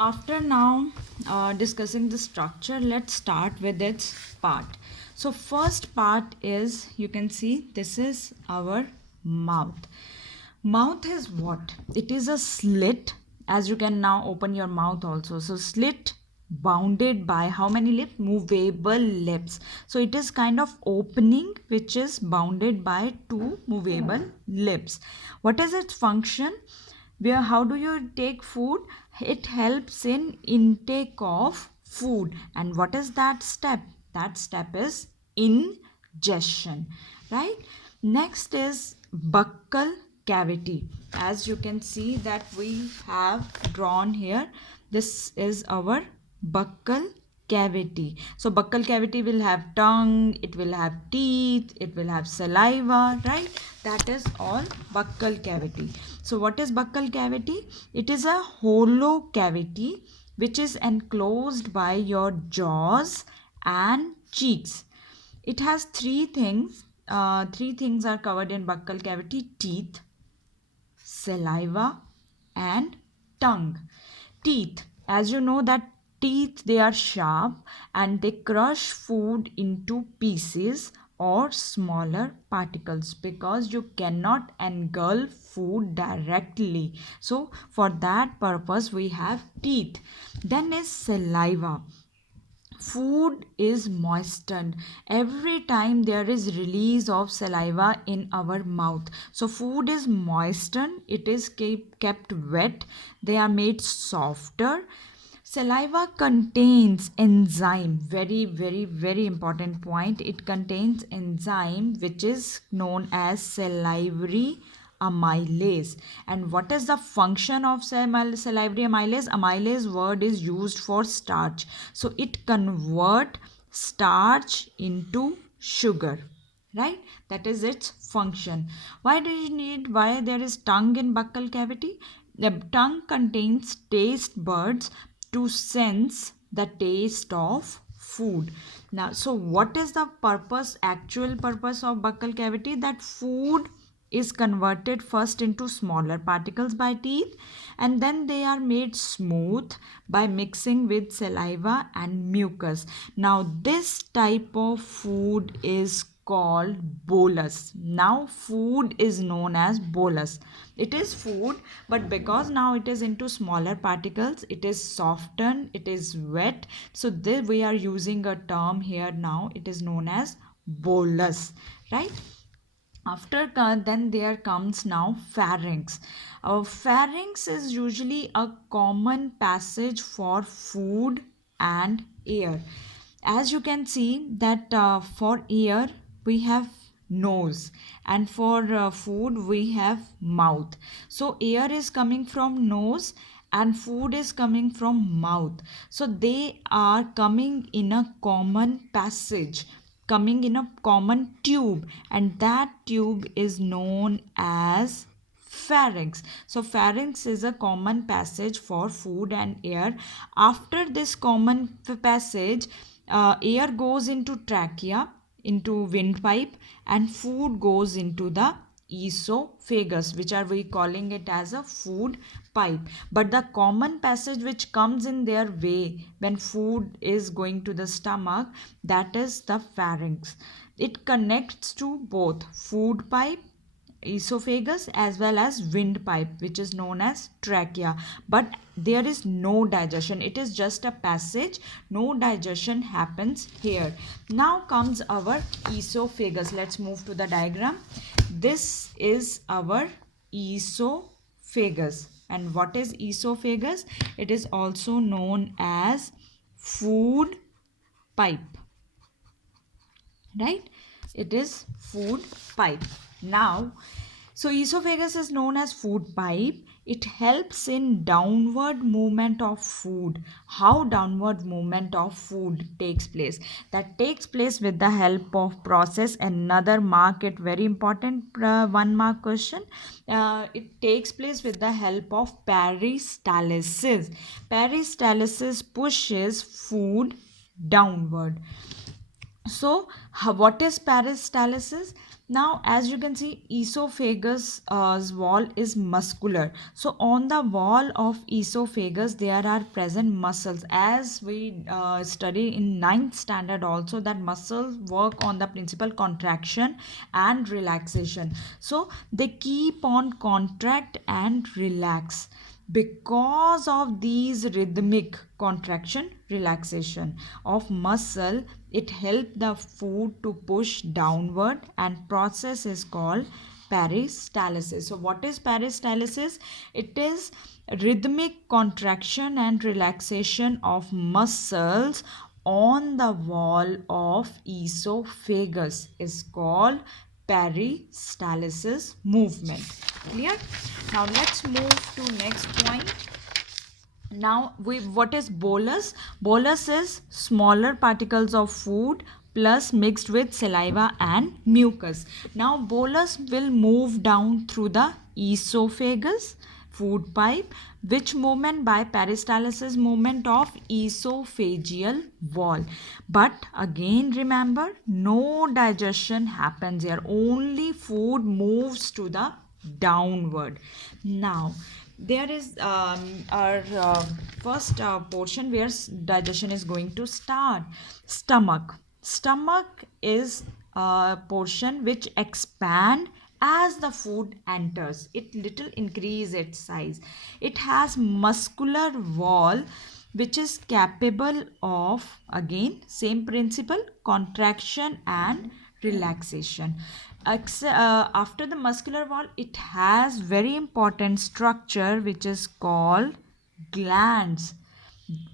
after now discussing the structure, let's start with its part. So first part is, you can see this is our mouth. Mouth is what? It is a slit, as you can now open your mouth also. So slit bounded by how many lips? Movable lips. So it is kind of opening which is bounded by two movable lips. What is its function? Where how do you take food? It helps in intake of food. And what is that step? That step is ingestion, right? Next is buccal cavity. As you can see that we have drawn here, this is our buccal cavity. So buccal cavity will have tongue, it will have teeth, it will have saliva, right? That is all buccal cavity. So what is buccal cavity? It is a hollow cavity which is enclosed by your jaws and cheeks. It has three things. Three things are covered in buccal cavity: teeth, saliva, and tongue. Teeth, as you know that teeth, they are sharp and they crush food into pieces or smaller particles because you cannot engulf food directly. So for that purpose we have teeth. Then is saliva. Food is moistened every time there is release of saliva in our mouth. So food is moistened, it is kept wet, they are made softer. Saliva contains enzyme, very very very important point. It contains enzyme which is known as salivary amylase. And what is the function of salivary amylase? Amylase word is used for starch. So it convert starch into sugar, right? That is its function. Why do you need, why there is tongue in buccal cavity? The tongue contains taste buds to sense the taste of food. Now, so what is the purpose, actual purpose of buccal cavity? That food is converted first into smaller particles by teeth, and then they are made smooth by mixing with saliva and mucus. Now this type of food is called bolus. Now food is known as bolus. It is food, but because now it is into smaller particles, it is softened, it is wet. So this we are using a term here now, it is known as bolus, right? After then there comes now pharynx. Pharynx is usually a common passage for food and air. As you can see that for air we have nose, and for food we have mouth. So air is coming from nose and food is coming from mouth. So they are coming in a common passage, coming in a common tube, and that tube is known as pharynx. So pharynx is a common passage for food and air. After this common passage, air goes into trachea, into windpipe, and food goes into the esophagus, which are we calling it as a food pipe. But the common passage which comes in their way when food is going to the stomach, that is the pharynx. It connects to both food pipe, esophagus, as well as windpipe, which is known as trachea. But there is no digestion, it is just a passage, no digestion happens here. Now comes our esophagus. Let's move to the diagram. This is our esophagus. And what is esophagus? It is also known as food pipe, right? It is food pipe. Now, so esophagus is known as food pipe. It helps in downward movement of food. How downward movement of food takes place? That takes place with the help of process. Another mark it, very important 1 mark question. It takes place with the help of peristalsis. Peristalsis pushes food downward. So what is peristalsis? Now, as you can see, esophagus wall is muscular. So, on the wall of esophagus, there are present muscles. As we study in ninth standard also, that muscles work on the principal contraction and relaxation. So, they keep on contract and relax. Because of these rhythmic contraction relaxation of muscle, it helps the food to push downward, and process is called peristalsis. So what is peristalsis? It is rhythmic contraction and relaxation of muscles on the wall of esophagus is called peristalsis movement. Clear? Now let's move to next point. Now what is bolus? Bolus is smaller particles of food plus mixed with saliva and mucus. Now bolus will move down through the esophagus food pipe, which movement by peristalsis movement of esophageal wall. But again remember, no digestion happens here, only food moves to the downward. Now there is our first portion where digestion is going to start. Stomach is a portion which expand as the food enters. It little increase its size. It has muscular wall which is capable of, again same principle, contraction and relaxation. After the muscular wall, it has very important structure which is called glands.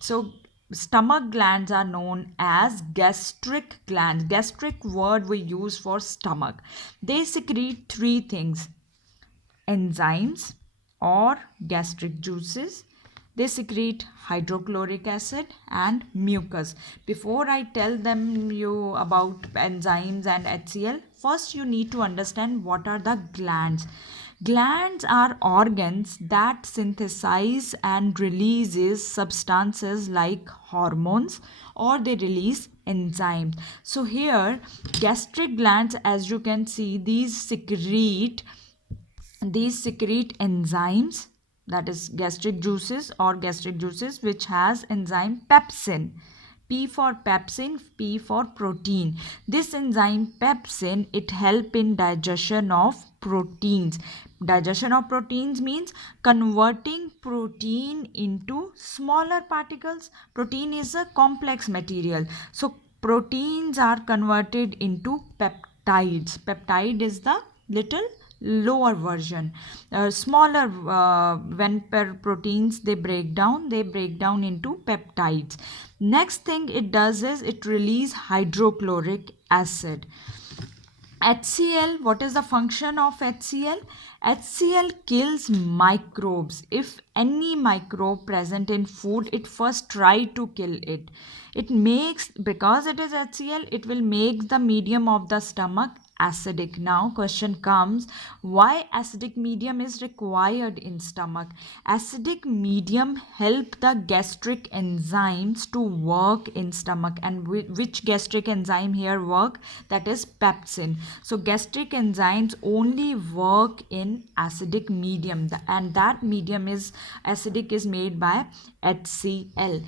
So stomach glands are known as gastric glands. Gastric word we use for stomach. They secrete three things: enzymes or gastric juices. They secrete hydrochloric acid and mucus. Before I tell them you about enzymes and HCl, first you need to understand what are the glands. Glands are organs that synthesize and releases substances like hormones, or they release enzymes. So here gastric glands, as you can see, these secrete enzymes, that is gastric juices which has enzyme pepsin. P for pepsin, P for protein. This enzyme pepsin, it help in digestion of proteins. Digestion of proteins means converting protein into smaller particles. Protein is a complex material, so proteins are converted into peptides. Peptide is the little lower version, smaller. When per proteins they break down into peptides. Next thing it does is it release hydrochloric acid. HCl, what is the function of HCl? HCl kills microbes. If any microbe present in food, it first try to kill it. It makes, because it is HCl, it will make the medium of the stomach acidic. Now question comes, why acidic medium is required in stomach? Acidic medium help the gastric enzymes to work in stomach. And which gastric enzyme here work? That is pepsin. So gastric enzymes only work in acidic medium, and that medium is acidic, is made by HCl.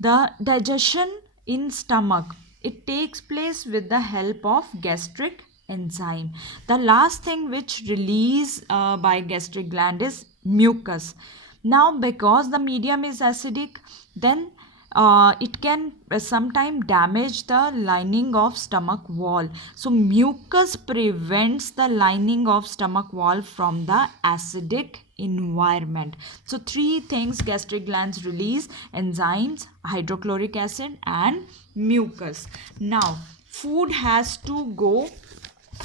The digestion in stomach, it takes place with the help of gastric enzyme. The last thing which release by gastric gland is mucus. Now because the medium is acidic, then it can sometimes damage the lining of stomach wall. So mucus prevents the lining of stomach wall from the acidic environment. So three things gastric glands release: enzymes, hydrochloric acid and mucus. Now food has to go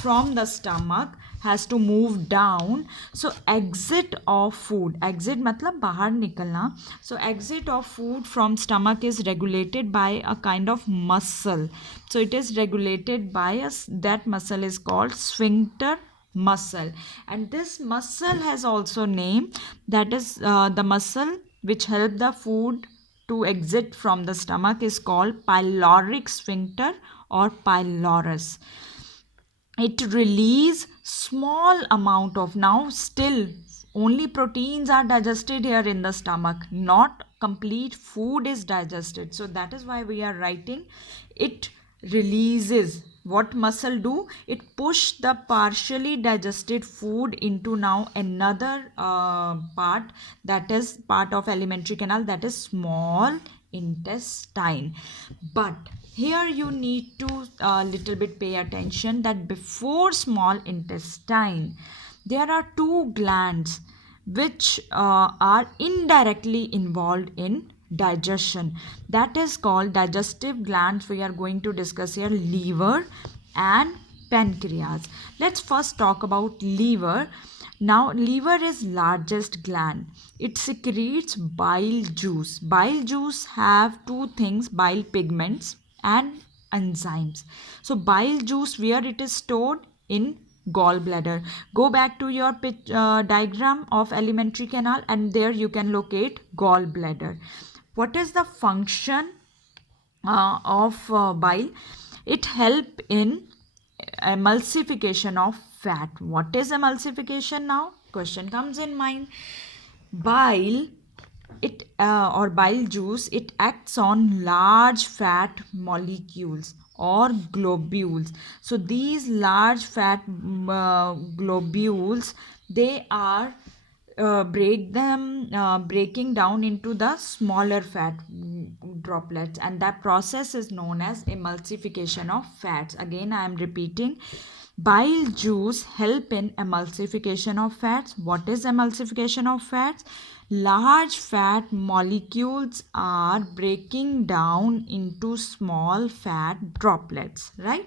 from the stomach, has to move down. So exit of food, exit matlab bahar nikalna. So exit of food from stomach is regulated by a kind of muscle. So it is regulated by us, that muscle is called sphincter muscle. And this muscle has also name, that is the muscle which help the food to exit from the stomach is called pyloric sphincter or pylorus. it release small amount of, now still only proteins are digested here in the stomach, not complete food is digested. So that is why we are writing it releases. What muscle do? It push the partially digested food into now another part, that is part of alimentary canal, that is small intestine. But here you need to little bit pay attention that before small intestine there are two glands which are indirectly involved in digestion, that is called digestive glands. We are going to discuss here liver and pancreas. Let's first talk about liver. Now liver is largest gland. It secretes bile juice. Bile juice have two things, bile pigments and enzymes. So bile juice, where it is stored? In gallbladder. Go back to your diagram of alimentary canal and there you can locate gallbladder. What is the function of bile? It help in emulsification of fat. What is emulsification? Now question comes in mind. Bile, it or bile juice, it acts on large fat molecules or globules. So these large fat globules, they are breaking down into the smaller fat droplets, and that process is known as emulsification of fats. Again I am repeating, bile juice help in emulsification of fats. What is emulsification of fats? Large fat molecules are breaking down into small fat droplets, right?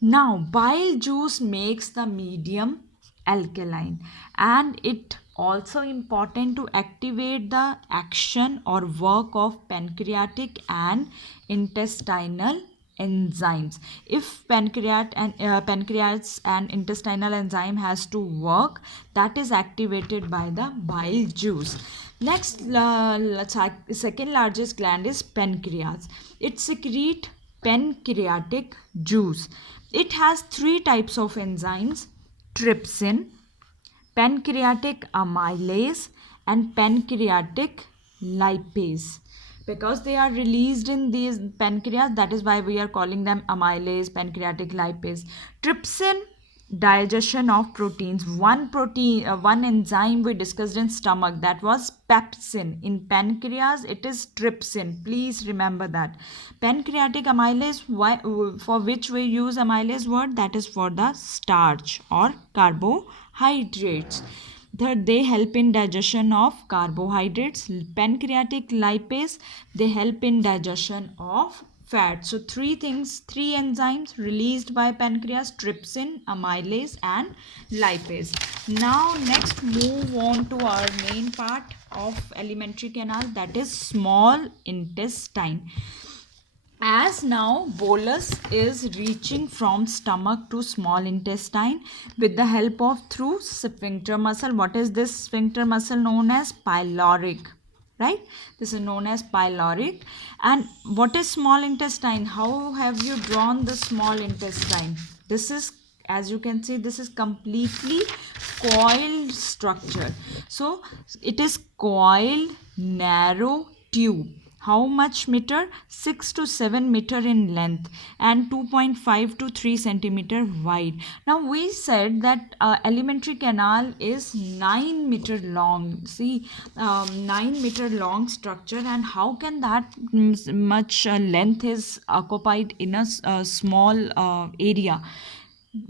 Now bile juice makes the medium alkaline, and it also important to activate the action or work of pancreatic and intestinal enzymes. If pancreas and intestinal enzyme has to work, that is activated by the bile juice. Next, second largest gland is pancreas. It secrete pancreatic juice. It has three types of enzymes: trypsin, pancreatic amylase, and pancreatic lipase. Because they are released in these pancreas, that is why we are calling them amylase, pancreatic lipase. Trypsin, digestion of proteins. One enzyme we discussed in stomach, that was pepsin. In pancreas it is trypsin. Please remember that. Pancreatic amylase, for which we use amylase word? That is for the starch or carbohydrates. Third, they help in digestion of carbohydrates. Pancreatic lipase, they help in digestion of fat. So three things, three enzymes released by pancreas: trypsin, amylase and lipase. Now next move on to our main part of alimentary canal, that is small intestine. As now bolus is reaching from stomach to small intestine with the help of through sphincter muscle. What is this sphincter muscle? Known as pyloric, right? This is known as pyloric. And what is small intestine? How have you drawn the small intestine? This is, as you can see, this is completely coiled structure. So it is coiled narrow tube. How much meter? 6 to 7 meter in length and 2.5 to 3 centimeter wide. Now we said that alimentary canal is 9 meter long. See, 9 meter long structure, and how can that much length is occupied in a small area?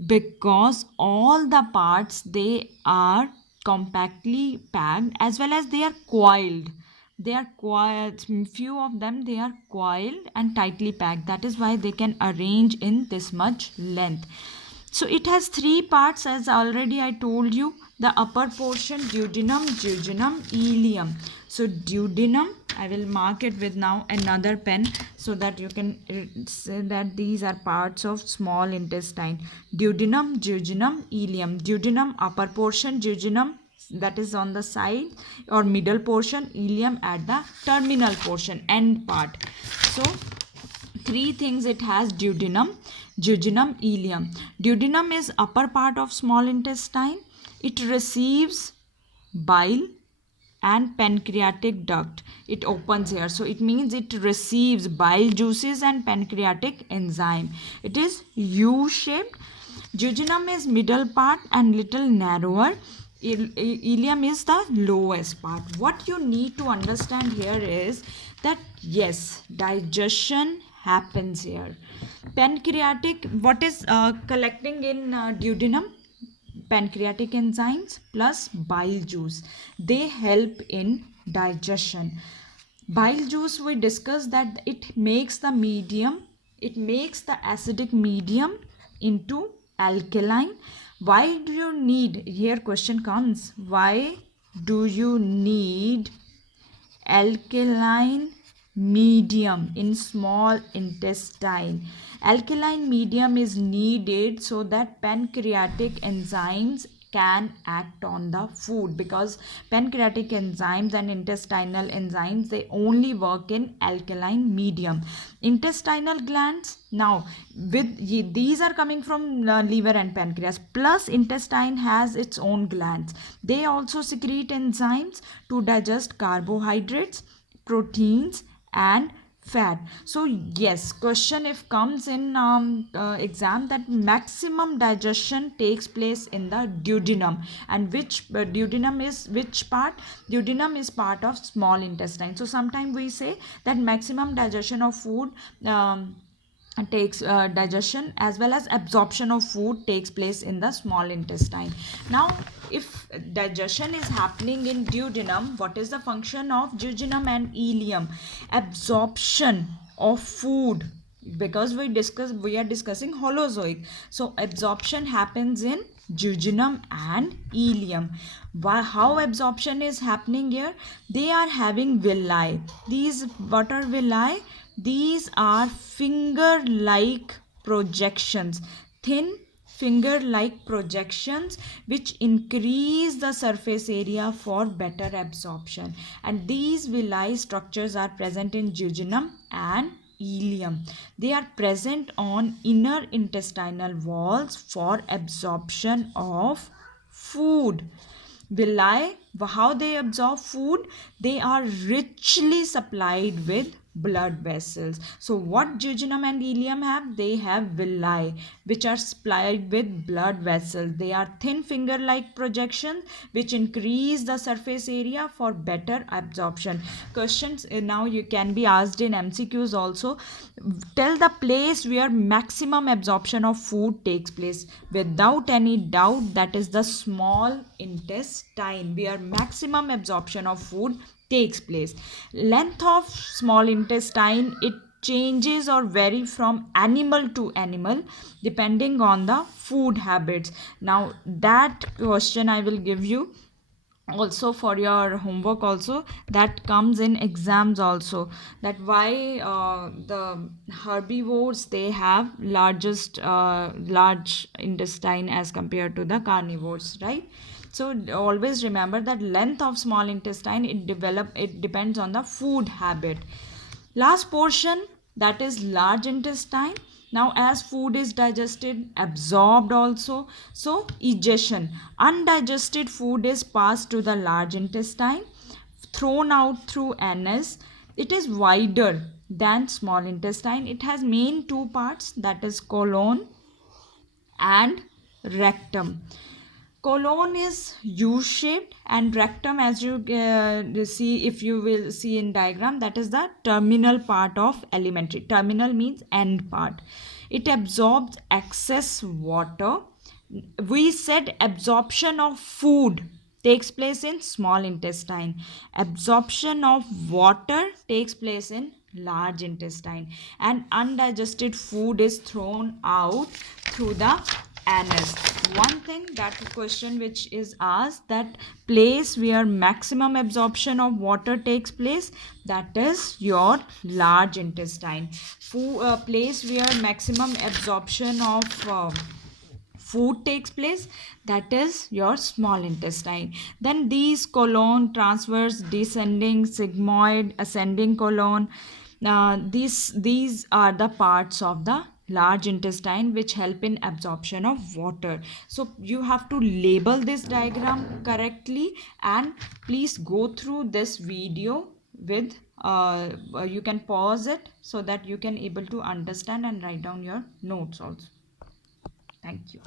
Because all the parts, they are compactly packed, as well as they are coiled. They are coiled, few of them, they are coiled and tightly packed. That is why they can arrange in this much length. So it has three parts, as already I told you. The upper portion, duodenum, jejunum, ileum. So duodenum, I will mark it with now another pen so that you can say that these are parts of small intestine. Duodenum, jejunum, ileum. Duodenum, upper portion, jejunum, that is on the side or middle portion, ileum at the terminal portion, end part. So three things it has: duodenum. Duodenum, ileum. Duodenum is upper part of small intestine. It receives bile and pancreatic duct. It opens here, so it means it receives bile juices and pancreatic enzyme. It is U-shaped. Duodenum is middle part and little narrower. Ileum is the lowest part. What you need to understand here is that yes, digestion happens here. Pancreatic, what is collecting in duodenum? Pancreatic enzymes plus bile juice. They help in digestion. Bile juice, we discussed that it makes the acidic medium into alkaline. Why do you need, here question comes, why do you need alkaline medium in small intestine? Alkaline medium is needed so that pancreatic enzymes can act on the food, because pancreatic enzymes and intestinal enzymes, they only work in alkaline medium. Intestinal glands, now with these are coming from liver and pancreas, plus intestine has its own glands. They also secrete enzymes to digest carbohydrates, proteins and fat. So yes, question if comes in exam, that maximum digestion takes place in the duodenum, and which duodenum is which part? Duodenum is part of small intestine. So sometimes we say that maximum digestion of food takes digestion as well as absorption of food takes place in the small intestine. Now if digestion is happening in duodenum, what is the function of duodenum and ileum? Absorption of food, because we are discussing holozoic, so absorption happens in duodenum and ileum. How absorption is happening here? They are having villi. These, what are villi? These are finger-like projections, thin finger-like projections, which increase the surface area for better absorption. And these villi structures are present in duodenum and ileum. They are present on inner intestinal walls for absorption of food. Villi, how they absorb food? They are richly supplied with blood vessels. So what duodenum and ileum have? They have villi, which are supplied with blood vessels. They are thin finger-like projections which increase the surface area for better absorption. Questions now you can be asked in MCQs also. Tell the place where maximum absorption of food takes place. Without any doubt, that is the small intestine, where maximum absorption of food takes place. Length of small intestine, it changes or vary from animal to animal depending on the food habits. Now that question I will give you also for your homework also, that comes in exams also, that why the herbivores, they have large intestine as compared to the carnivores, right? So always remember that length of small intestine, it depends on the food habit. Last portion, that is large intestine. Now as food is digested, absorbed also, so egestion, undigested food is passed to the large intestine, thrown out through anus. It is wider than small intestine. It has main two parts, that is colon and rectum. Colon is U-shaped and rectum, as you see, if you will see in diagram, that is the terminal part of alimentary. Terminal means end part. It absorbs excess water. We said absorption of food takes place in small intestine. Absorption of water takes place in large intestine, and undigested food is thrown out through the anus. One thing, that question which is asked, that place where maximum absorption of water takes place, that is your large intestine. Place where maximum absorption of food takes place, that is your small intestine. Then these colon, transverse, descending, sigmoid, ascending colon, these are the parts of the large intestine, which help in absorption of water. So you have to label this diagram correctly, and please go through this video with you can pause it so that you can able to understand and write down your notes also. Thank you.